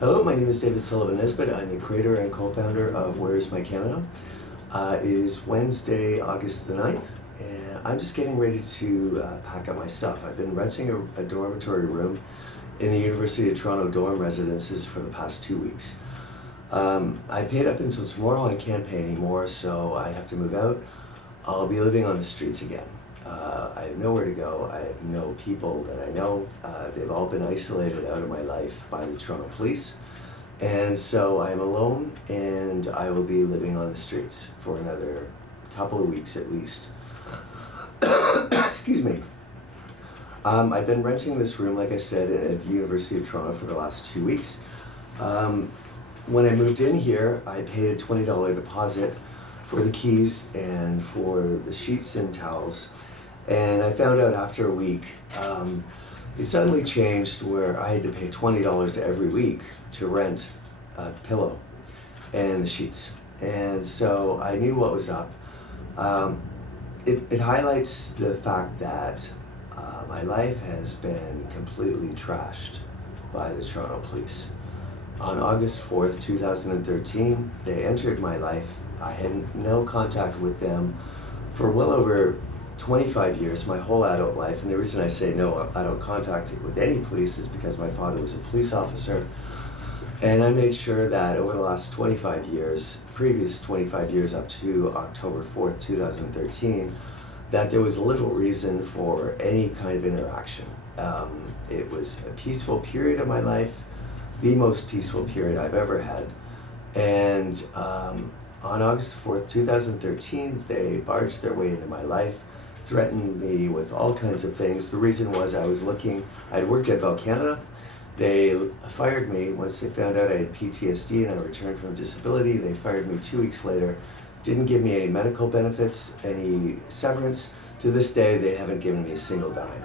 Hello, my name is David Sullivan Nisbet. I'm the creator and co-founder of Where's My Canada. It is Wednesday, August the 9th, and I'm just getting ready to pack up my stuff. I've been renting a dormitory room in the University of Toronto dorm residences for the past 2 weeks. I paid up until tomorrow. I can't pay anymore, so I have to move out. I'll be living on the streets again. I have nowhere to go. I have no people that I know. They've all been isolated out of my life by the Toronto Police. And so I'm alone, and I will be living on the streets for another couple of weeks at least. Excuse me. I've been renting this room, like I said, at the University of Toronto for the last 2 weeks. When I moved in here, I paid a $20 deposit for the keys and for the sheets and towels. And I found out after a week, it suddenly changed where I had to pay $20 every week to rent a pillow and the sheets. And so I knew what was up. It highlights the fact that my life has been completely trashed by the Toronto Police. On August 4th, 2013, they entered my life. I had no contact with them for well over 25 years, my whole adult life. And the reason I say no adult contact with any police is because my father was a police officer. And I made sure that over the last 25 years, previous 25 years up to October 4th, 2013, that there was little reason for any kind of interaction. It was a peaceful period of my life, the most peaceful period I've ever had. And on August 4th, 2013, they barged their way into my life, threatened me with all kinds of things. The reason was I'd worked at Bell Canada. They fired me once they found out I had PTSD and I returned from disability. They fired me 2 weeks later, didn't give me any medical benefits, any severance. To this day, they haven't given me a single dime.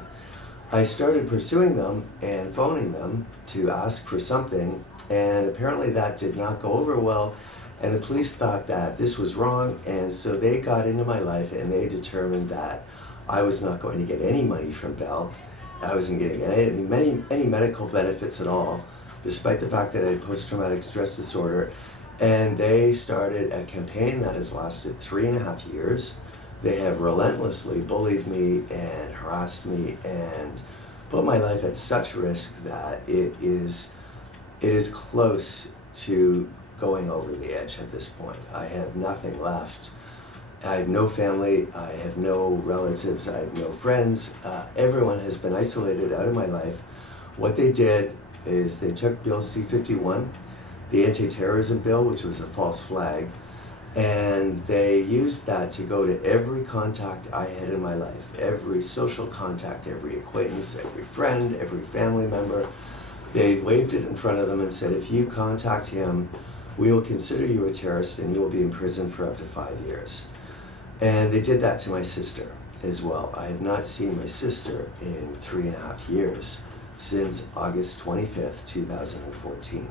I started pursuing them and phoning them to ask for something, and apparently that did not go over well. And the police thought that this was wrong, and so they got into my life and they determined that I was not going to get any money from Bell. I wasn't getting any medical benefits at all, despite the fact that I had post-traumatic stress disorder. And they started a campaign that has lasted 3.5 years. They have relentlessly bullied me and harassed me and put my life at such risk that it is close to going over the edge at this point. I have nothing left. I have no family, I have no relatives, I have no friends. Everyone has been isolated out of my life. What they did is they took Bill C-51, the anti-terrorism bill, which was a false flag, and they used that to go to every contact I had in my life, every social contact, every acquaintance, every friend, every family member. They waved it in front of them and said, if you contact him, we will consider you a terrorist and you will be in prison for up to 5 years. And they did that to my sister as well. I have not seen my sister in 3.5 years, since August 25th, 2014.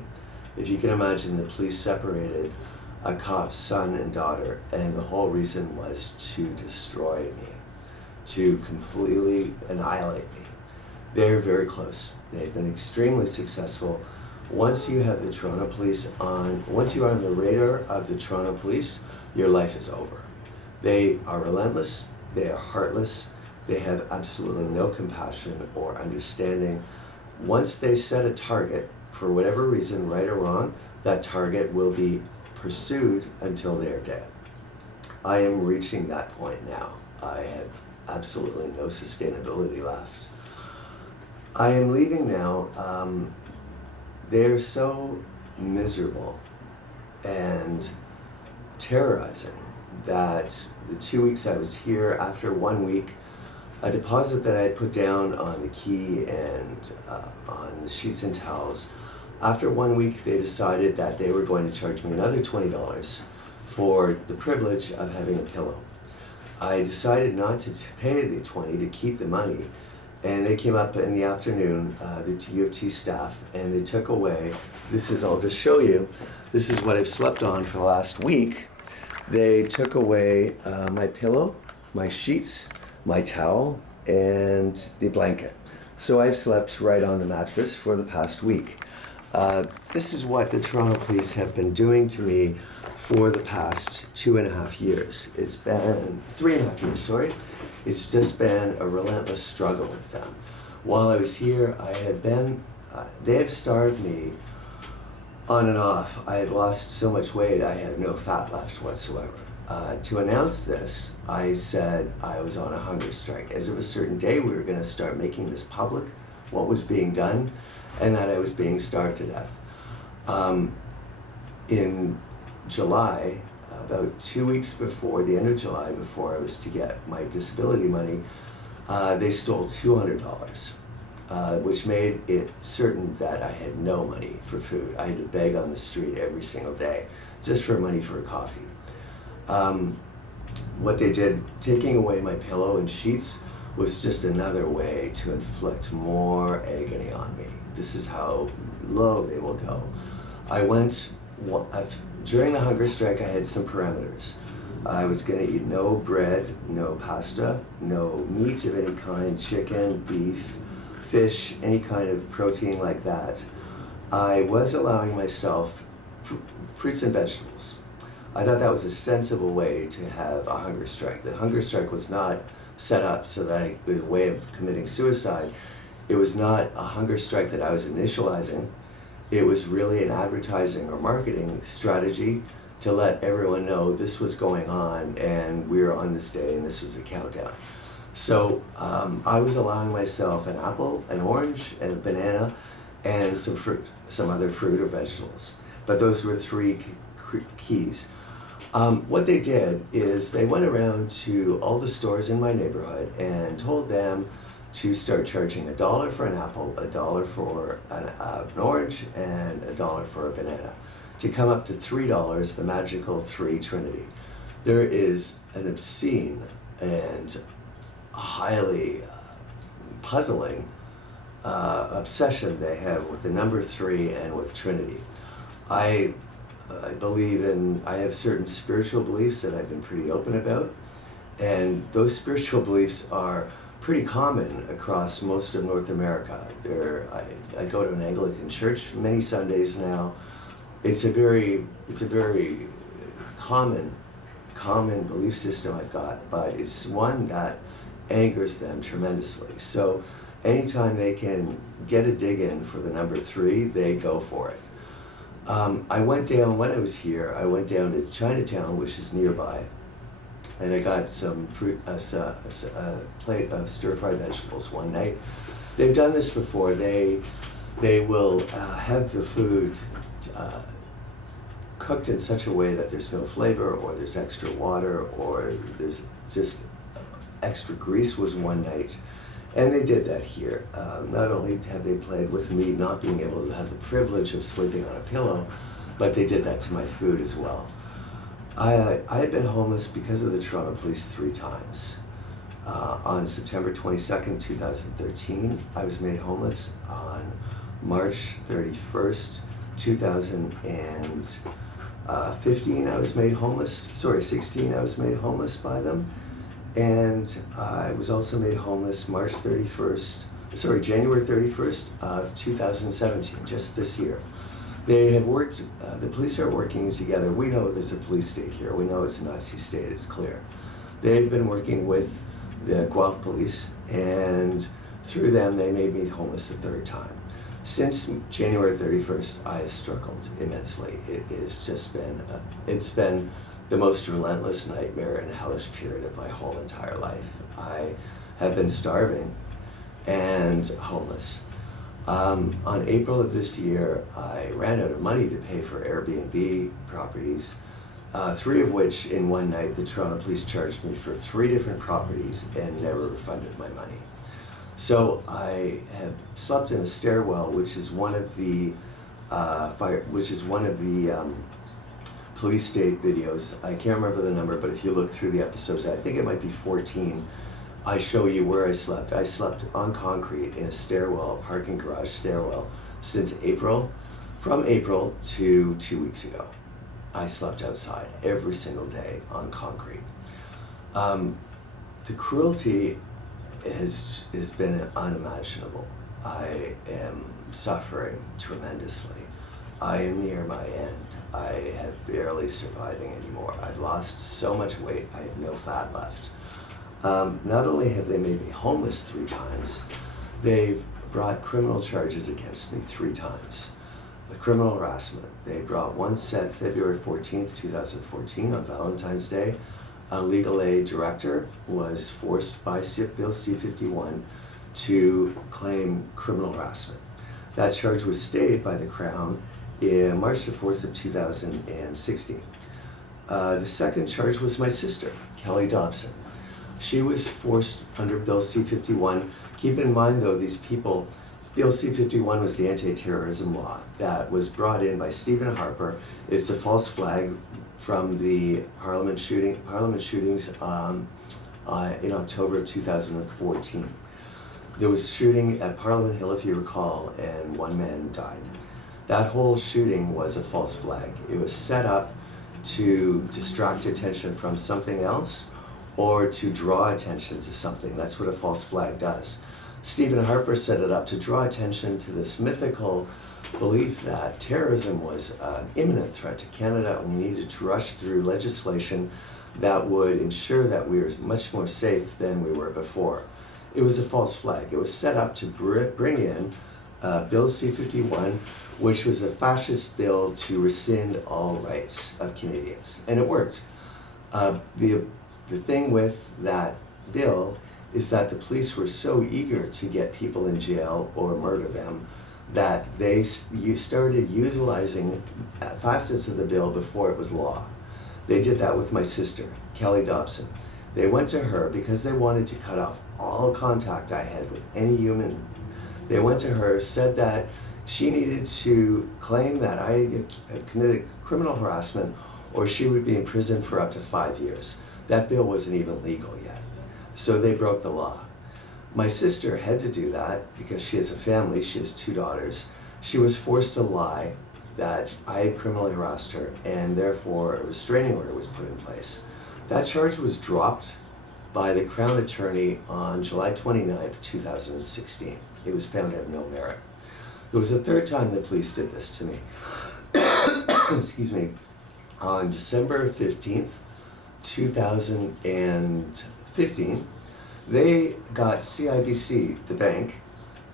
If you can imagine, the police separated a cop's son and daughter, and the whole reason was to destroy me, to completely annihilate me. They're very close. They've been extremely successful. Once you have the Toronto Police once you are on the radar of the Toronto Police, your life is over. They are relentless, they are heartless, they have absolutely no compassion or understanding. Once they set a target, for whatever reason, right or wrong, that target will be pursued until they are dead. I am reaching that point now. I have absolutely no sustainability left. I am leaving now. They're so miserable and terrorizing that the 2 weeks I was here, after 1 week, a deposit that I had put down on the key and on the sheets and towels, after 1 week they decided that they were going to charge me another $20 for the privilege of having a pillow. I decided not to pay the $20 to keep the money, and they came up in the afternoon, the U of T staff, and they took away, I'll just show you, this is what I've slept on for the last week. They took away my pillow, my sheets, my towel, and the blanket. So I've slept right on the mattress for the past week. This is what the Toronto Police have been doing to me for the past 2.5 years. It's been 3.5 years, sorry. It's just been a relentless struggle with them. While I was here, they have starved me on and off. I had lost so much weight, I had no fat left whatsoever. To announce this, I said I was on a hunger strike. As of a certain day, we were going to start making this public, what was being done, and that I was being starved to death. In July, about 2 weeks before the end of July, before I was to get my disability money, they stole $200, which made it certain that I had no money for food. I had to beg on the street every single day just for money for a coffee. What they did, taking away my pillow and sheets, was just another way to inflict more agony on me. This is how low they will go. During the hunger strike, I had some parameters. I was going to eat no bread, no pasta, no meat of any kind, chicken, beef, fish, any kind of protein like that. I was allowing myself fruits and vegetables. I thought that was a sensible way to have a hunger strike. The hunger strike was not set up so that it was a way of committing suicide. It was not a hunger strike that I was initializing. It was really an advertising or marketing strategy to let everyone know this was going on and we were on this day and this was a countdown. So I was allowing myself an apple, an orange, and a banana, and some fruit, some other fruit or vegetables. But those were three keys. What they did is they went around to all the stores in my neighborhood and told them to start charging $1 for an apple, $1 for an orange, and $1 for a banana, to come up to $3, the magical 3 Trinity. There is an obscene and highly puzzling obsession they have with the number 3 and with Trinity. I have certain spiritual beliefs that I've been pretty open about, and those spiritual beliefs are pretty common across most of North America. I go to an Anglican church many Sundays now. It's a very common belief system I've got, but it's one that angers them tremendously. So anytime they can get a dig in for the number 3, they go for it. When I was here, I went down to Chinatown, which is nearby, and I got some fruit, a plate of stir-fried vegetables one night. They've done this before. They will have the food cooked in such a way that there's no flavor, or there's extra water, or there's just extra grease was one night. And they did that here. Not only have they played with me not being able to have the privilege of sleeping on a pillow, but they did that to my food as well. I had been homeless because of the Toronto Police 3 times. On September 22nd, 2013, I was made homeless. On March 31st, 2015, I was made homeless. 16, I was made homeless by them. And I was also made homeless January 31st of 2017, just this year. They have worked, the police are working together. We know there's a police state here. We know it's a Nazi state, it's clear. They've been working with the Guelph Police, and through them they made me homeless a 3rd time. Since January 31st, I have struggled immensely. It's been the most relentless nightmare and hellish period of my whole entire life. I have been starving and homeless. On April of this year, I ran out of money to pay for Airbnb properties, 3 of which in one night the Toronto Police charged me for 3 different properties and never refunded my money. So I have slept in a stairwell, which is one of the police state videos. I can't remember the number, but if you look through the episodes, I think it might be 14. I show you where I slept. I slept on concrete in a stairwell, a parking garage stairwell, since April. From April to 2 weeks ago, I slept outside every single day on concrete. The cruelty has been unimaginable. I am suffering tremendously. I am near my end. I have barely surviving anymore. I've lost so much weight, I have no fat left. Not only have they made me homeless 3 times, they've brought criminal charges against me 3 times. The criminal harassment, they brought one set February 14th, 2014 on Valentine's Day. A legal aid director was forced by Bill C-51 to claim criminal harassment. That charge was stayed by the Crown in March the 4th of 2016. The second charge was my sister, Kelly Dobson. She was forced under Bill C-51. Keep in mind though, these people, Bill C-51 was the anti-terrorism law that was brought in by Stephen Harper. It's a false flag from the Parliament shootings in October of 2014. There was shooting at Parliament Hill, if you recall, and 1 man died. That whole shooting was a false flag. It was set up to distract attention from something else or to draw attention to something. That's what a false flag does. Stephen Harper set it up to draw attention to this mythical belief that terrorism was an imminent threat to Canada and we needed to rush through legislation that would ensure that we were much more safe than we were before. It was a false flag. It was set up to bring in Bill C-51, which was a fascist bill to rescind all rights of Canadians, and it worked. The thing with that bill is that the police were so eager to get people in jail or murder them that you started utilizing facets of the bill before it was law. They did that with my sister, Kelly Dobson. They went to her because they wanted to cut off all contact I had with any human. They went to her, said that she needed to claim that I had committed criminal harassment or she would be in prison for up to 5 years. That bill wasn't even legal yet. So they broke the law. My sister had to do that because she has a family, she has 2 daughters. She was forced to lie that I had criminally harassed her and therefore a restraining order was put in place. That charge was dropped by the Crown Attorney on July 29th, 2016. It was found to have no merit. There was a 3rd time the police did this to me. Excuse me. On December 15th, 2015, they got CIBC, the bank,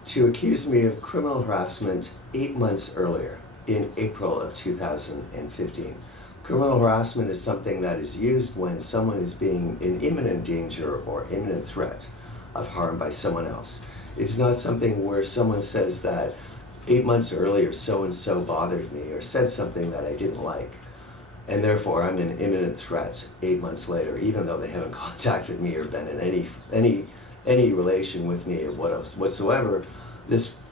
to accuse me of criminal harassment 8 months earlier, in April of 2015. Criminal harassment is something that is used when someone is being in imminent danger or imminent threat of harm by someone else. It's not something where someone says that 8 months earlier so-and-so bothered me or said something that I didn't like, and therefore I'm in imminent threat 8 months later, even though they haven't contacted me or been in any relation with me whatsoever.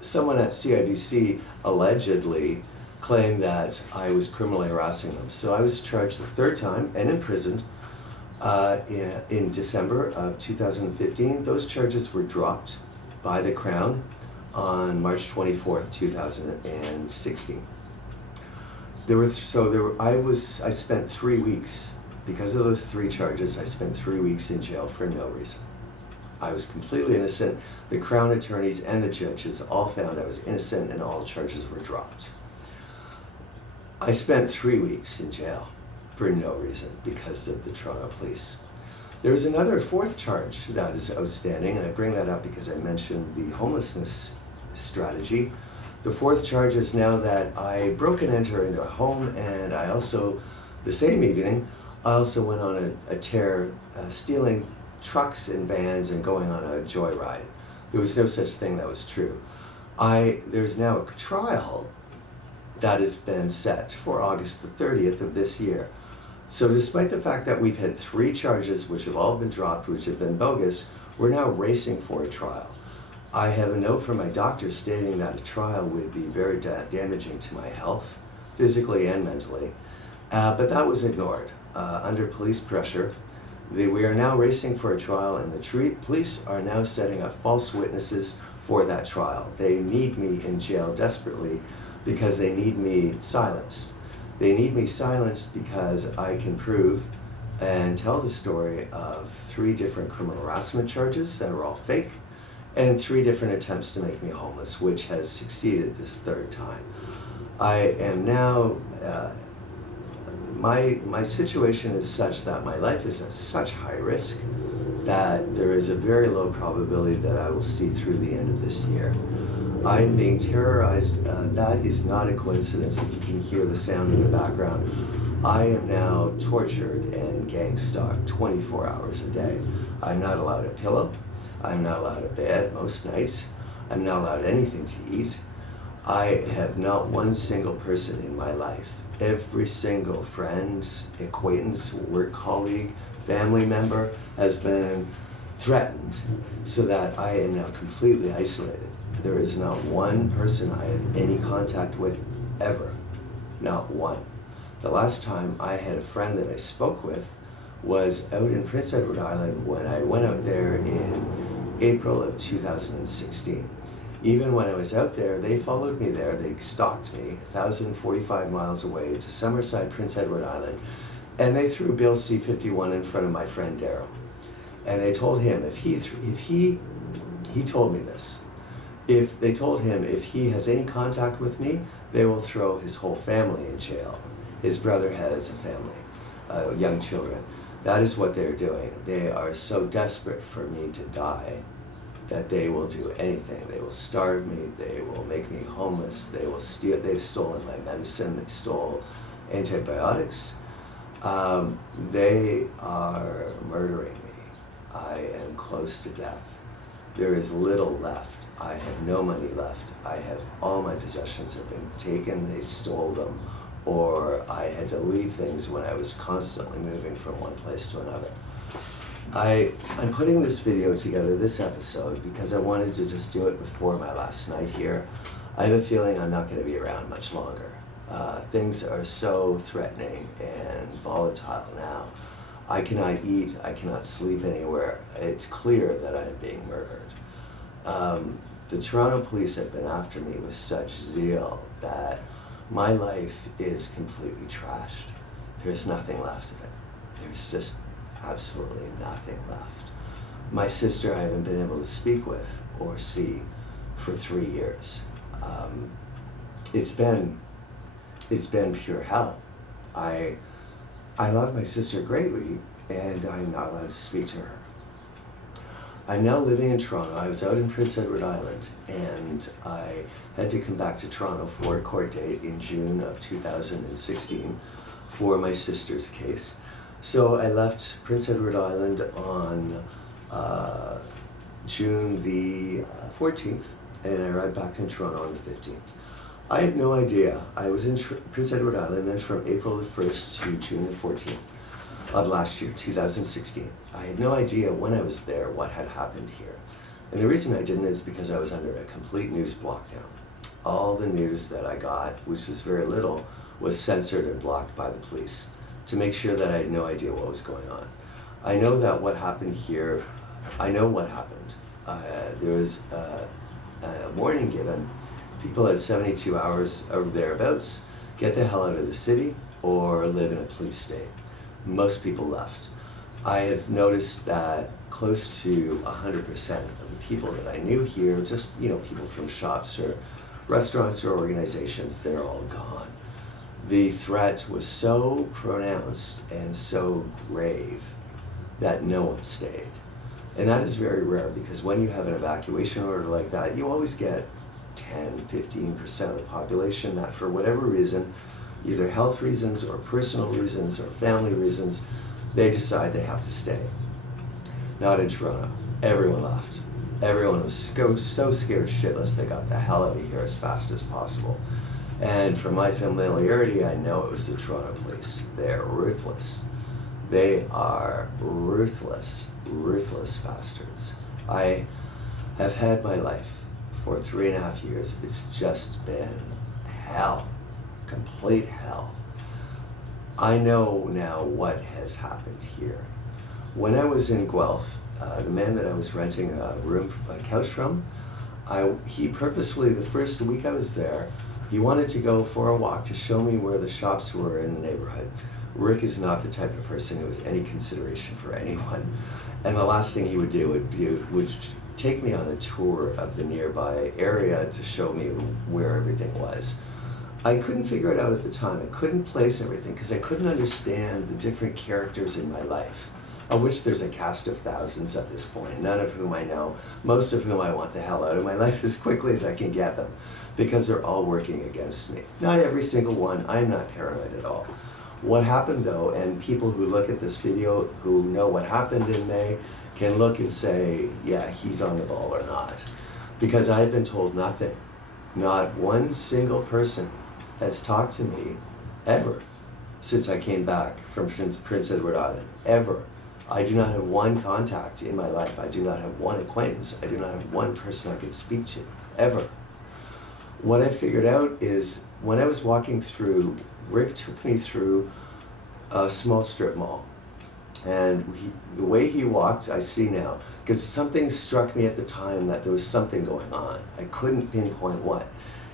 Someone at CIBC allegedly claimed that I was criminally harassing them. So I was charged the 3rd time and imprisoned in December of 2015. Those charges were dropped by the Crown on March 24th, 2016. I spent 3 weeks, because of those 3 charges, I spent 3 weeks in jail for no reason. I was completely innocent. The Crown attorneys and the judges all found I was innocent and all charges were dropped. I spent 3 weeks in jail for no reason because of the Toronto Police. There was another 4th charge that is outstanding, and I bring that up because I mentioned the homelessness strategy. The 4th charge is now that I broke and entered into a home, and I also, the same evening, I also went on a tear, stealing trucks and vans and going on a joyride. There was no such thing that was true. There's now a trial that has been set for August the 30th of this year. So despite the fact that we've had 3 charges which have all been dropped, which have been bogus, we're now racing for a trial. I have a note from my doctor stating that a trial would be very damaging to my health, physically and mentally, but that was ignored. Under police pressure, we are now racing for a trial, and the police are now setting up false witnesses for that trial. They need me in jail desperately because they need me silenced. They need me silenced because I can prove and tell the story of 3 different criminal harassment charges that are all fake, and 3 different attempts to make me homeless, which has succeeded this 3rd time. I am now, my situation is such that my life is at such high risk that there is a very low probability that I will see through the end of this year. I am being terrorized. That is not a coincidence if you can hear the sound in the background. I am now tortured and gang-stalked 24 hours a day. I'm not allowed a pillow. I'm not allowed a bed most nights. I'm not allowed anything to eat. I have not one single person in my life. Every single friend, acquaintance, work colleague, family member has been threatened so that I am now completely isolated. There is not one person I have any contact with ever. Not one. The last time I had a friend that I spoke with was out in Prince Edward Island when I went out there in April of 2016. Even when I was out there, they followed me there. They stalked me 1,045 miles away to Summerside, Prince Edward Island, and they threw Bill C-51 in front of my friend Daryl. And they told him he told me this. If they told him if he has any contact with me, they will throw his whole family in jail. His brother has a family, young children. That is what they're doing. They are so desperate for me to die that they will do anything. They will starve me, they will make me homeless, they will steal, they've stolen my medicine, they stole antibiotics. They are murdering me. I am close to death. There is little left. I have no money left. I have, all my possessions have been taken, they stole them, or I had to leave things when I was constantly moving from one place to another. I'm putting this video together, this episode, because I wanted to just do it before my last night here. I have a feeling I'm not going to be around much longer. Things are so threatening and volatile now. I cannot eat, I cannot sleep anywhere. It's clear that I'm being murdered. The Toronto police have been after me with such zeal that my life is completely trashed. There's nothing left of it. There's just absolutely nothing left. My sister I haven't been able to speak with or see for 3 years. It's been pure hell. I love my sister greatly, and I'm not allowed to speak to her. I'm now living in Toronto. I was out in Prince Edward Island, and I had to come back to Toronto for a court date in June of 2016 for my sister's case. So I left Prince Edward Island on June the 14th, and I arrived back in Toronto on the 15th. I had no idea. I was in Prince Edward Island then from April the 1st to June the 14th of last year, 2016. I had no idea when I was there what had happened here. And the reason I didn't is because I was under a complete news lockdown. All the news that I got, which was very little, was censored and blocked by the police to make sure that I had no idea what was going on. I know that what happened here, I know what happened. There was a warning given. People at 72 hours or thereabouts, get the hell out of the city or live in a police state. Most people left. I have noticed that close to 100% of the people that I knew here, just people from shops or restaurants or organizations, they're all gone. The threat was so pronounced and so grave that no one stayed. And that is very rare, because when you have an evacuation order like that, you always get 10-15% of the population that for whatever reason, either health reasons or personal reasons or family reasons, they decide they have to stay. Not in Toronto. Everyone left. Everyone was so scared shitless they got the hell out of here as fast as possible. And from my familiarity, I know it was the Toronto police. They're ruthless. They are ruthless, ruthless bastards. I have had my life for 3.5 years. It's just been hell. Complete hell. I know now what has happened here. When I was in Guelph, the man that I was renting a couch from, he purposefully, the first week I was there, he wanted to go for a walk to show me where the shops were in the neighborhood. Rick is not the type of person who has any consideration for anyone. And the last thing he would do would take me on a tour of the nearby area to show me where everything was. I couldn't figure it out at the time. I couldn't place everything because I couldn't understand the different characters in my life, of which there's a cast of thousands at this point, none of whom I know, most of whom I want the hell out of my life as quickly as I can get them, because they're all working against me. Not every single one. I'm not paranoid at all. What happened though, and people who look at this video who know what happened in May can look and say, yeah, he's on the ball or not. Because I've been told nothing. Not one single person has talked to me ever since I came back from Prince Edward Island, ever. I do not have one contact in my life. I do not have one acquaintance. I do not have one person I could speak to, ever. What I figured out is when I was walking through, Rick took me through a small strip mall. And the way he walked, I see now, because something struck me at the time that there was something going on. I couldn't pinpoint what.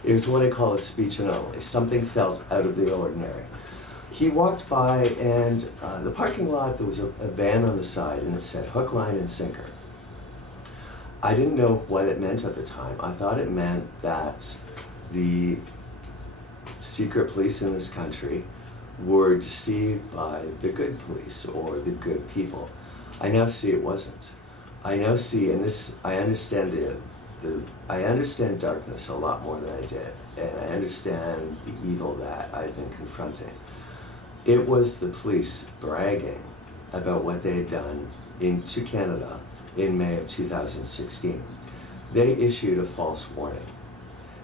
It was what I call a speech anomaly. Something felt out of the ordinary. He walked by, and the parking lot, there was a van on the side, and it said hook, line, and sinker. I didn't know what it meant at the time. I thought it meant that the secret police in this country were deceived by the good police or the good people. I now see it wasn't. I now see, and this, I understand I understand darkness a lot more than I did, and I understand the evil that I've been confronting. It was the police bragging about what they had done into Canada in May of 2016. They issued a false warning.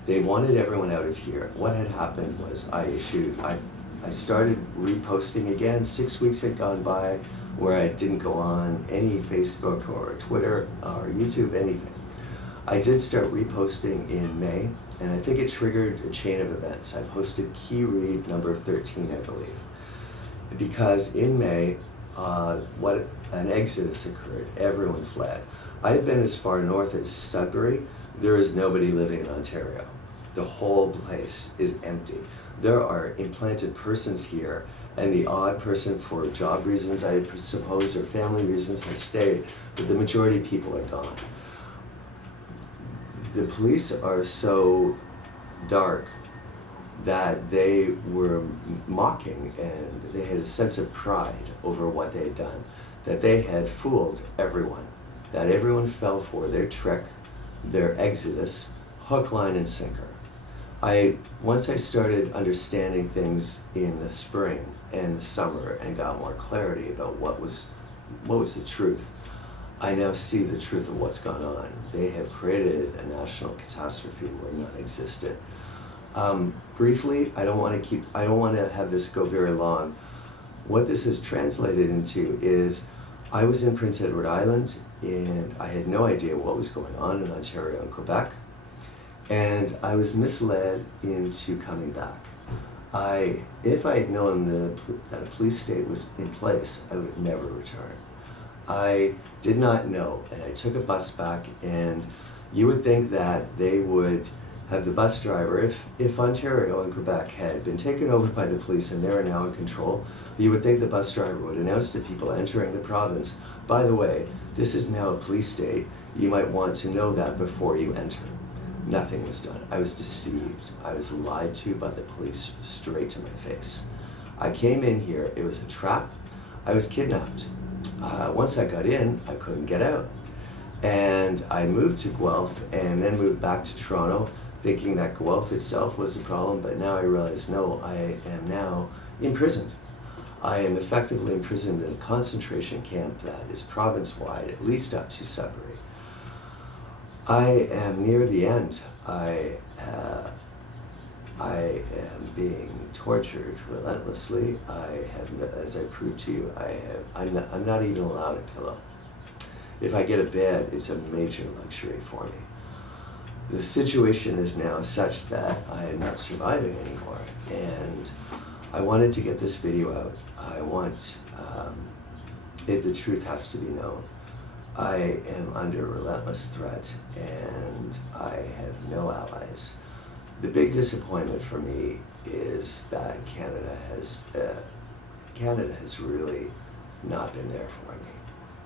They wanted everyone out of here. What had happened was I started reposting again. 6 weeks had gone by where I didn't go on any Facebook or Twitter or YouTube, anything. I did start reposting in May, and I think it triggered a chain of events. I posted key read number 13, I believe. Because in May, what an exodus occurred. Everyone fled. I had been as far north as Sudbury. There is nobody living in Ontario. The whole place is empty. There are implanted persons here, and the odd person for job reasons, I suppose, or family reasons has stayed, but the majority of people are gone. The police are so dark that they were mocking, and they had a sense of pride over what they had done, that they had fooled everyone, that everyone fell for their trick, their exodus, hook, line, and sinker. Once I started understanding things in the spring and the summer and got more clarity about what was the truth, I now see the truth of what's gone on. They have created a national catastrophe where none existed. Briefly, I don't want to have this go very long. What this has translated into is I was in Prince Edward Island, and I had no idea what was going on in Ontario and Quebec, and I was misled into coming back. If I had known that a police state was in place, I would never return. I did not know, and I took a bus back, and you would think that they would have the bus driver, if Ontario and Quebec had been taken over by the police and they're now in control, you would think the bus driver would announce to people entering the province, by the way, this is now a police state, you might want to know that before you enter. Nothing was done. I was deceived. I was lied to by the police straight to my face. I came in here, it was a trap, I was kidnapped. Once I got in, I couldn't get out. And I moved to Guelph and then moved back to Toronto, thinking that Guelph itself was the problem, but now I realize, no, I am now imprisoned. I am effectively imprisoned in a concentration camp that is province-wide, at least up to Sudbury. I am near the end. I am being tortured relentlessly. As I proved to you, I'm not even allowed a pillow. If I get a bed, it's a major luxury for me. The situation is now such that I am not surviving anymore, and I wanted to get this video out. I want, if the truth has to be known, I am under relentless threat, and I have no allies. The big disappointment for me is that Canada has really not been there for me.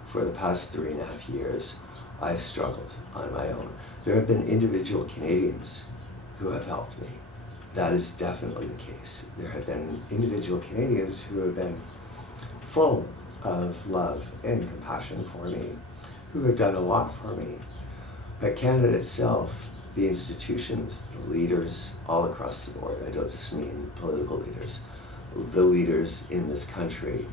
For the past 3.5 years, I've struggled on my own. There have been individual Canadians who have helped me. That is definitely the case. There have been individual Canadians who have been full of love and compassion for me, who have done a lot for me. But Canada itself, the institutions, the leaders all across the board, I don't just mean political leaders, the leaders in this country,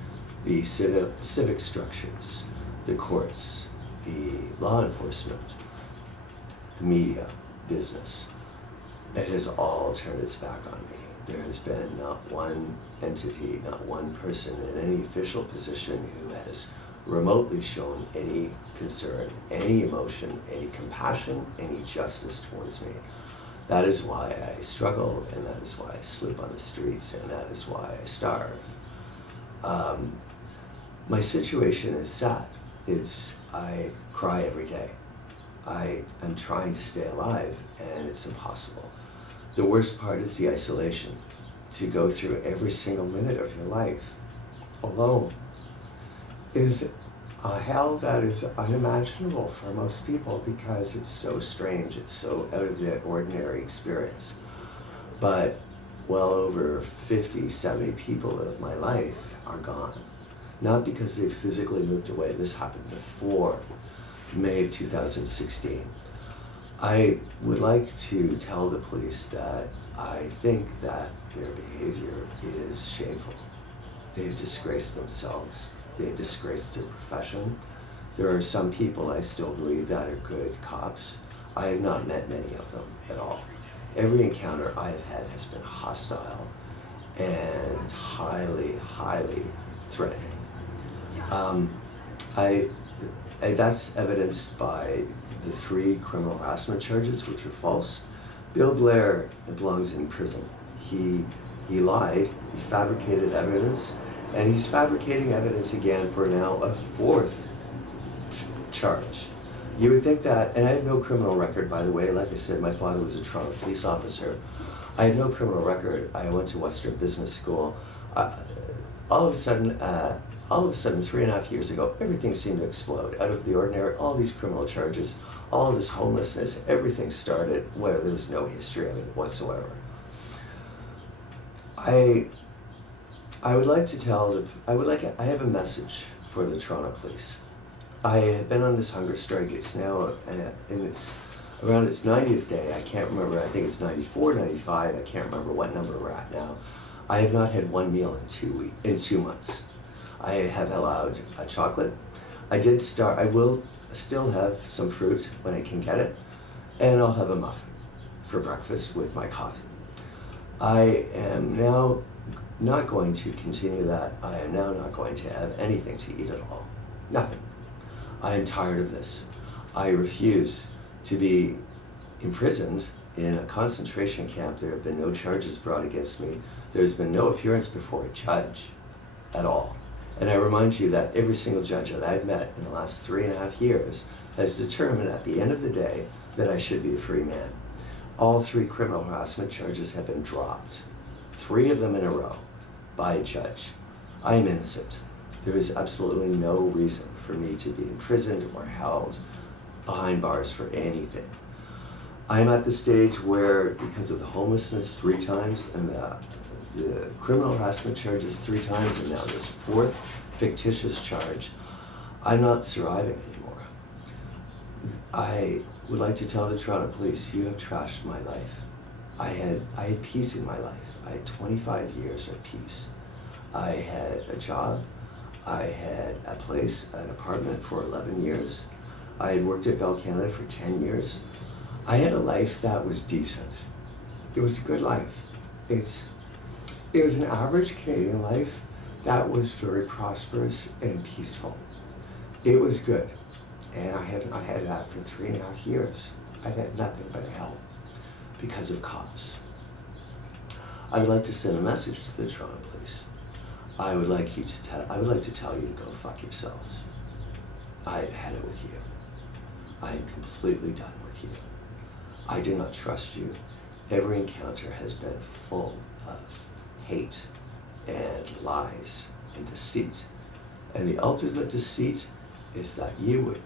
the civic structures, the courts, the law enforcement, the media, business, it has all turned its back on me. There has been not one entity, not one person in any official position who has remotely shown any concern, any emotion, any compassion, any justice towards me. That is why I struggle, and that is why I sleep on the streets, and that is why I starve. My situation is sad. I cry every day. I am trying to stay alive, and it's impossible. The worst part is the isolation, to go through every single minute of your life alone is a hell that is unimaginable for most people because it's so strange, it's so out of the ordinary experience. But well over 50, 70 people of my life are gone. Not because they physically moved away, this happened before May of 2016. I would like to tell the police that I think that their behavior is shameful. They've disgraced themselves. They've disgraced their profession. There are some people I still believe that are good cops. I have not met many of them at all. Every encounter I have had has been hostile and highly, highly threatening. That's evidenced by the 3 criminal harassment charges, which are false. Bill Blair belongs in prison. He lied, he fabricated evidence, and he's fabricating evidence again for now a 4th charge. You would think that, and I have no criminal record, by the way. Like I said, my father was a Toronto police officer. I have no criminal record. I went to Western Business School. All of a sudden, 3.5 years ago, everything seemed to explode out of the ordinary. All these criminal charges, all this homelessness, everything started where there was no history of it whatsoever. I would like to tell, I have a message for the Toronto Police. I have been on this hunger strike. It's now, it's around its 90th day. I can't remember, I think it's 94, 95, I can't remember what number we're at now. I have not had one meal in 2 months. I have allowed a chocolate. I will still have some fruit when I can get it, and I'll have a muffin for breakfast with my coffee. I am now not going to continue that. I am now not going to have anything to eat at all. Nothing. I am tired of this. I refuse to be imprisoned in a concentration camp. There have been no charges brought against me. There's been no appearance before a judge at all. And I remind you that every single judge that I've met in the last 3.5 years has determined at the end of the day that I should be a free man. All 3 criminal harassment charges have been dropped, 3 of them in a row, by a judge. I am innocent. There is absolutely no reason for me to be imprisoned or held behind bars for anything. I am at the stage where, because of the homelessness 3 times and the criminal harassment charges 3 times and now this 4th fictitious charge, I'm not surviving anymore. I would like to tell the Toronto Police, you have trashed my life. I had peace in my life. I had 25 years of peace. I had a job. I had a place, an apartment for 11 years. I had worked at Bell Canada for 10 years. I had a life that was decent. It was a good life. It was an average Canadian life that was very prosperous and peaceful. It was good. And I have not had that for 3.5 years. I've had nothing but hell because of cops. I would like to send a message to the Toronto Police. I would like to tell you to go fuck yourselves. I've had it with you. I am completely done with you. I do not trust you. Every encounter has been full of hate and lies and deceit. And the ultimate deceit is that you would